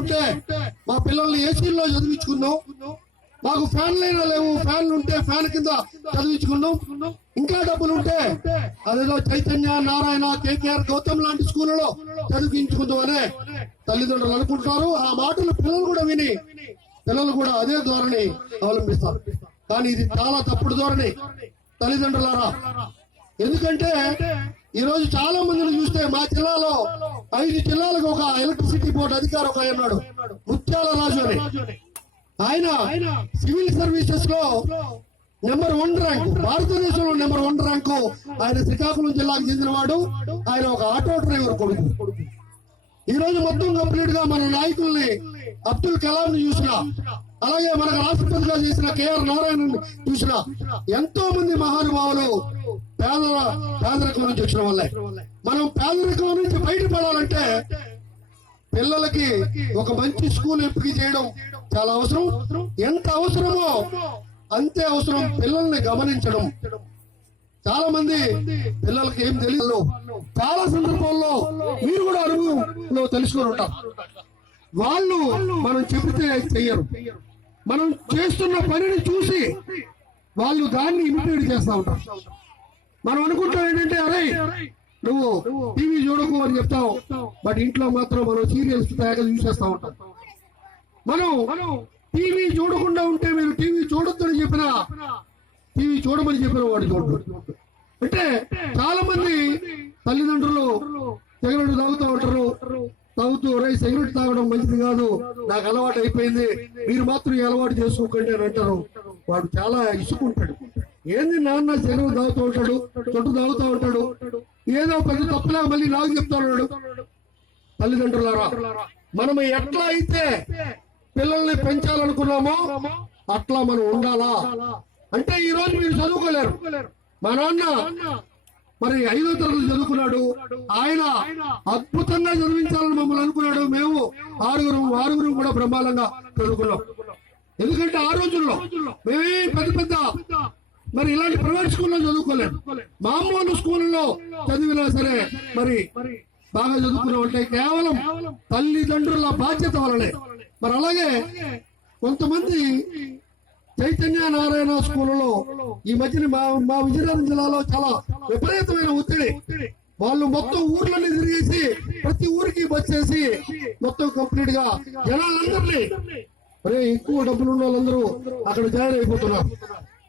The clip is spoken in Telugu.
ఉంటే మా పిల్లల్ని ఏసీల్లో చదివించుకున్నాం, మాకు ఫ్యాన్లైనా లేవు, ఫ్యాన్లు ఉంటే ఫ్యాన్ కింద చదివించుకున్నాం, ఇంకా డబ్బులు ఉంటే అదేదో చైతన్య, నారాయణ, కేకేఆర్, గౌతమ్ లాంటి స్కూళ్ళలో చదివించుకుందామనే తల్లిదండ్రులు అనుకుంటారు. ఆ మాటలు పిల్లలు కూడా విని పిల్లలు కూడా అదే ధోరణి అవలంబిస్తారు. కానీ ఇది చాలా తప్పుడు ధోరణి తల్లిదండ్రులారా. ఎందుకంటే ఈ రోజు చాలా మందిని చూస్తే మా జిల్లాలో 5 జిల్లాలకు ఒక ఎలక్ట్రిసిటీ బోర్డు అధికారి ఒక ఉన్నాడు, ముత్యాల రాజు అని. ఆయన సివిల్ సర్వీసెస్ లో నెంబర్ 1 ర్యాంకు, భారతదేశంలో నెంబర్ 1 ర్యాంకు. ఆయన శ్రీకాకుళం జిల్లాకు చెందినవాడు. ఆయన ఒక ఆటో డ్రైవర్ కొడుకు. ఈ రోజు మొత్తం కంప్లీట్ గా మన నాయకుల్ని అబ్దుల్ కలాం ని చూసినా, అలాగే మనకు రాష్ట్రపతిగా చేసిన కేఆర్ నారాయణ చూసినా, ఎంతో మంది మహానుభావులు పేదరికం నుంచి వచ్చిన వాళ్ళే. మనం పేదరికం నుంచి బయటపడాలంటే పిల్లలకి ఒక మంచి స్కూల్ ఎంపిక చేయడం చాలా అవసరం. ఎంత అవసరమో అంతే అవసరం పిల్లల్ని గమనించడం. చాలా మంది పిల్లలకి ఏం తెలియదు. చాలా సందర్భాల్లో మీరు కూడా అనుభవంలో తెలుసుకొని ఉంటారు. వాళ్ళు మనం చెబితే చెయ్యరు. మనం చేస్తున్న పనిని చూసి వాళ్ళు దాన్ని ఇమిటేట్ చేస్తా ఉంటారు. మనం అనుకుంటాం ఏంటంటే, అరే నువ్వు టీవీ చూడకు అని చెప్తావు, బట్ ఇంట్లో మాత్రం మనం సీరియల్స్ తయారు చూసేస్తా ఉంటాం. మనం టీవీ చూడకుండా ఉంటే మీరు టీవీ చూడొద్దని చెప్పినా, టీవీ చూడమని చెప్పిన వాడు చూడడు. అంటే చాలా మంది తల్లిదండ్రులు సిగరెట్ తాగుతూ ఉంటారు. తాగుతూ సిగరెట్ తాగడం మంచిది కాదు, నాకు అలవాటు అయిపోయింది, మీరు మాత్రం ఈ అలవాటు చేసుకోకండి అని అంటారు. వాడు చాలా ఇసుకుంటాడు. ఏంది నాన్న సిగరెట్ తాగుతూ ఉంటాడు, చొట్టు తాగుతూ ఉంటాడు, ఏదో పెద్ద తప్పులా మళ్ళీ నాకు చెప్తా ఉన్నాడు. తల్లిదండ్రులారా, మనం ఎట్లా అయితే పిల్లల్ని పెంచాలనుకున్నామో అట్లా మనం ఉండాలా. అంటే ఈ రోజు మీరు చదువుకోలేరు. మా నాన్న మరి 5వ తరగతి చదువుకున్నాడు. ఆయన అద్భుతంగా చదివించాలని మమ్మల్ని అనుకున్నాడు. మేము ఆరుగురు కూడా బ్రహ్మాండంగా చదువుకున్నాం. ఎందుకంటే ఆ రోజుల్లో మేమే పెద్ద మరి ఇలాంటి ప్రైవేట్ స్కూల్లో చదువుకోలేము. మామూలు స్కూల్లో చదివినా సరే మరి బాగా చదువుకున్నాం అంటే కేవలం తల్లిదండ్రుల బాధ్యత వలనే. మరి అలాగే కొంతమంది చైతన్య, నారాయణ స్కూళ్ళలో ఈ మధ్యన మా విజయనగరం జిల్లాలో చాలా విపరీతమైన ఒత్తిడి. వాళ్ళు మొత్తం ఊర్లన్నీ తిరిగేసి ప్రతి ఊరికి బస్ చేసి మొత్తం కంప్లీట్ గా జనాలందరినీ ఎక్కువ డబ్బులు ఉన్న వాళ్ళందరూ అక్కడ జాయిన్ అయిపోతున్నారు.